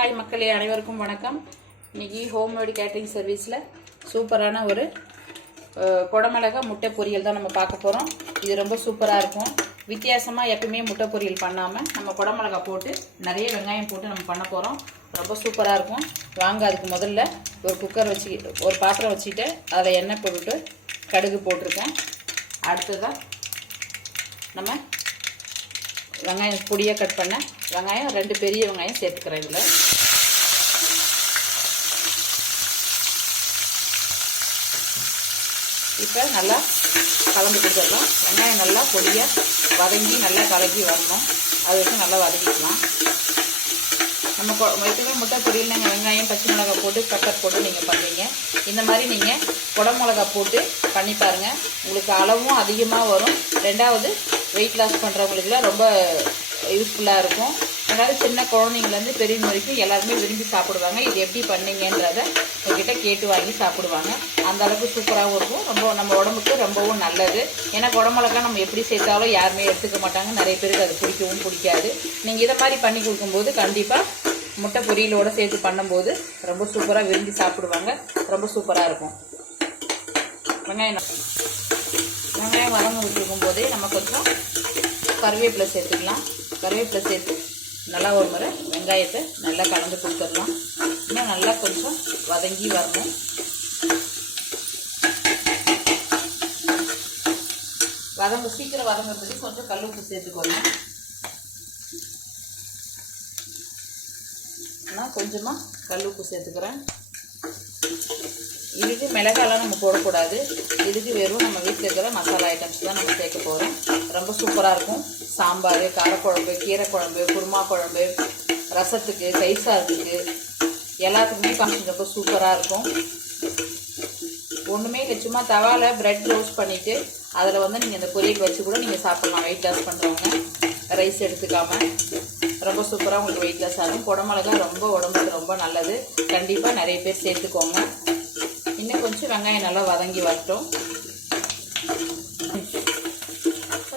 Hi மக்களே, அனைவருக்கும் வணக்கம். இன்னைக்கு ஹோம்மேட் கேட்டரிங் சர்வீஸில் சூப்பரான ஒரு குடமிளகா முட்டை பொரியல் தான் நம்ம பார்க்க போகிறோம். இது ரொம்ப சூப்பராக இருக்கும். வித்தியாசமாக எப்பயுமே முட்டை பொரியல் பண்ணாமல் நம்ம குடமிளகா போட்டு நிறைய வெங்காயம் போட்டு நம்ம பண்ண போகிறோம். ரொம்ப சூப்பராக இருக்கும். வாங்க, அதுக்கு முதல்ல ஒரு குக்கர் வச்சு ஒரு பாத்திரம் வச்சுட்டு அதில் எண்ணெய் போட்டுட்டு கடுகு போட்டிருக்கேன். அடுத்ததாக நம்ம வெங்காயம் பொடியாக கட் பண்ண வெங்காயம் 2 பெரிய வெங்காயம் சேர்த்துக்கிறேன். இதில் இப்போ நல்லா கலந்து கொடுத்துடலாம். வெங்காயம் நல்லா பொடியாக வதங்கி நல்லா கலக்கி வரணும். அது வரைக்கும் நல்லா வதக்கிக்கலாம். நம்ம எப்பவுமே முட்டை பொரியல் நீங்கள் வெங்காயம் பச்சை மிளகா போட்டு பெப்பர் போட்டு நீங்கள் பண்ணுவீங்க. இந்த மாதிரி நீங்கள் குடமிளகா போட்டு பண்ணி பாருங்கள். உங்களுக்கு அளவும் அதிகமாக வரும். ரெண்டாவது வெயிட் லாஸ் பண்ணுறவங்களுக்குலாம் ரொம்ப யூஸ்ஃபுல்லாக இருக்கும். அதனால் சின்ன குழந்தைங்கலேருந்து பெரியவங்க வரைக்கும் எல்லாருமே விரும்பி சாப்பிடுவாங்க. இது எப்படி பண்ணீங்கன்றதை உங்ககிட்ட கேட்டு வாங்கி சாப்பிடுவாங்க. அந்த அளவுக்கு சூப்பராகவும் இருக்கும். ரொம்ப நம்ம உடம்புக்கு ரொம்பவும் நல்லது. ஏன்னா குடமிளகா நம்ம எப்படி சேர்த்தாலும் யாருமே எடுத்துக்க மாட்டாங்க. நிறைய பேருக்கு அது பிடிக்கவும் பிடிக்காது. நீங்கள் இதை மாதிரி பண்ணி கொடுக்கும்போது கண்டிப்பாக முட்டை பொரியலோடு சேர்த்து பண்ணும்போது ரொம்ப சூப்பராக விரும்பி சாப்பிடுவாங்க. ரொம்ப சூப்பராக இருக்கும். வெங்காயம் வதங்க விட்டுருக்கும் போதே நம்ம கொஞ்சம் கருவேப்பிலை சேர்த்துக்கலாம். கருவேப்பிலை சேர்த்து நல்லா ஒரு முறை வெங்காயத்தை நல்லா கலந்து கொடுத்துடலாம். இன்னும் நல்லா கொஞ்சம் வதங்கி வரணும். சீக்கிரம் வதங்கிறதுக்கு கொஞ்சம் கல்லுப்பு சேர்த்துக்கணும். நான் கொஞ்சமாக கல்லுப்பு சேர்த்துக்கிறேன். இதுக்கு மிளகாலாம் நம்ம போடக்கூடாது. இதுக்கு வெறும் நம்ம வீட்டில் இருக்கிற மசாலா ஐட்டம்ஸ் தான் நம்ம சேர்க்க போகிறோம். ரொம்ப சூப்பராக இருக்கும். சாம்பார், காரக்குழம்பு, கீரை குழம்பு, குருமா குழம்பு, ரசத்துக்கு, தயிர் சாதத்துக்கு எல்லாத்துக்குமே காமிச்சு ரொம்ப சூப்பராக இருக்கும். ஒன்றுமே இல்லை, சும்மா தவாவில் ப்ரெட் ரோஸ்ட் பண்ணிவிட்டு அதில் நீங்கள் இந்த பொரியல் வச்சு கூட நீங்கள் சாப்பிட்லாம். வெயிட் லாஸ் பண்ணுறவங்க ரைஸ் எடுத்துக்காமல் ரொம்ப சூப்பராக உங்களுக்கு வெயிட் லாஸ் ஆகும். குடமிளகா ரொம்ப உடம்புக்கு ரொம்ப நல்லது. கண்டிப்பாக நிறைய பேர் சேர்த்துக்கோங்க. இன்னும் கொஞ்சம் வெங்காயம் நல்லா வதங்கி வரட்டும்.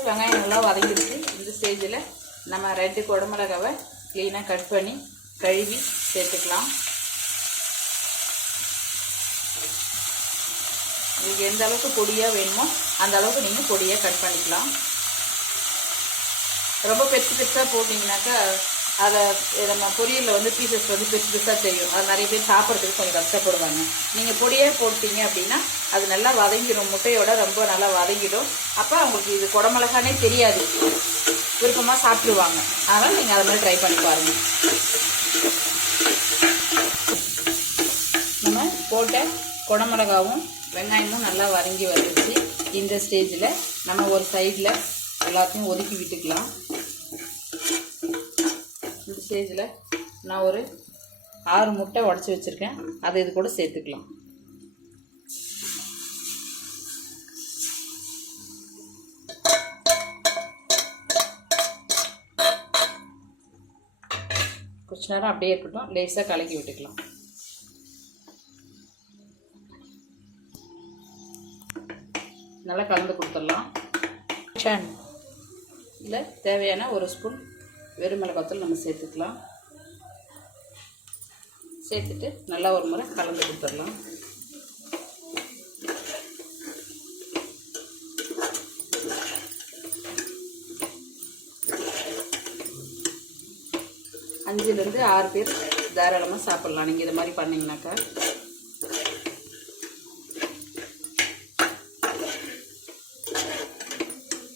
வெங்காயம் நல்லா வதங்கிடுச்சு. இந்த ஸ்டேஜில் நம்ம 2 குடமிளகாவை க்ளீனாக கட் பண்ணி கழுவி சேர்த்துக்கலாம். உங்களுக்கு எந்த அளவுக்கு பொடியாக வேணுமோ அந்த அளவுக்கு நீங்கள் பொடியாக கட் பண்ணிக்கலாம். ரொம்ப பெருசு பெருசாக போட்டிங்கனாக்கா அதை நம்ம பொரியலில் பீசஸ் பெருசு பெருசாக தெரியும். அது நிறைய பேர் சாப்பிட்றதுக்கு கொஞ்சம் கஷ்டப்படுவாங்க. நீங்கள் பொடியாக போட்டிங்க அப்படின்னா அது நல்லா வதங்கிடும். முட்டையோட ரொம்ப நல்லா வதங்கிடும். அப்போ அவங்களுக்கு இது குடமிளகானே தெரியாது, விருப்பமாக சாப்பிடுவாங்க. அதனால் நீங்கள் அதை மாதிரி ட்ரை பண்ணி பாருங்கள். நம்ம போட்ட குடமிளகாவும் வெங்காயமும் நல்லா வதங்கி வந்துடுச்சு. இந்த ஸ்டேஜில் நம்ம ஒரு சைடில் எல்லாத்தையும் ஒதுக்கி விட்டுக்கலாம். இந்த ஸ்டேஜில் நான் ஒரு 6 முட்டை உடச்சி வச்சுருக்கேன். அதை இது கூட சேர்த்துக்கலாம். கொஞ்ச நேரம் அப்படியே இருக்கட்டும். லேசாக கலக்கி விட்டுக்கலாம். நல்லா கலந்து கொடுத்துடலாம். இல்லை தேவையான 1 ஸ்பூன் வெறும் மிளகாத்தூள் நம்ம சேர்த்துக்கலாம். சேர்த்துட்டு நல்லா ஒரு முறை கலந்து கொடுத்துடலாம். அஞ்சுலேருந்து 6 பேர் தாராளமாக சாப்பிட்லாம் நீங்கள் இது மாதிரி பண்ணிங்கனாக்கா.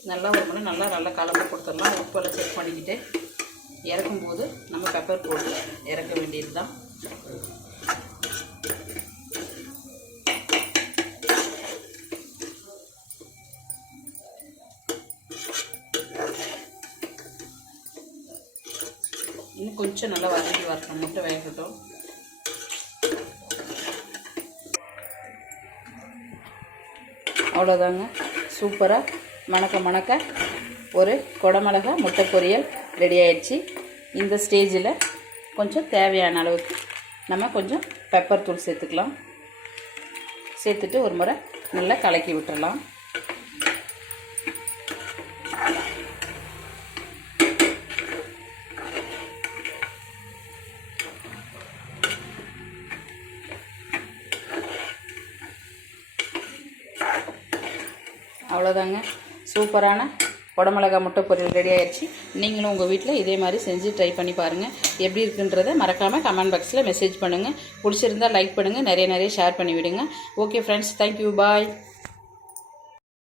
நல்லா ஒரு முறை நல்லா கலந்து கொடுத்துடலாம். உப்பெல்லாம் செக் பண்ணிக்கிட்டு இறக்கும்போது நம்ம பெப்பர் போட்டு இறக்க வேண்டியது தான். இன்னும் கொஞ்சம் நல்லா வதங்கி வரணும். முட்டை வேகட்டும். அவ்வளோதாங்க. சூப்பராக மணக்க ஒரு குடமிளகா முட்டை பொரியல் ரெடி ஆயிடுச்சு. இந்த ஸ்டேஜில் கொஞ்சம் தேவையான அளவுக்கு நம்ம கொஞ்சம் பெப்பர் தூள் சேர்த்துக்கலாம். சேர்த்துட்டு ஒரு முறை நல்லா கலக்கி விட்டுறலாம். அவ்வளோதாங்க, சூப்பரான குடமிளகா முட்டை பொரியல் ரெடி ஆயிடுச்சு. நீங்களும் உங்கள் வீட்டில் இதே மாதிரி செஞ்சு ட்ரை பண்ணி பாருங்கள். எப்படி இருக்குன்றதை மறக்காமல் கமெண்ட் பாக்ஸில் மெசேஜ் பண்ணுங்கள். பிடிச்சிருந்தால் லைக் பண்ணுங்கள், நிறைய ஷேர் பண்ணி விடுங்க. ஓகே ஃப்ரெண்ட்ஸ், தேங்க்யூ, பாய்.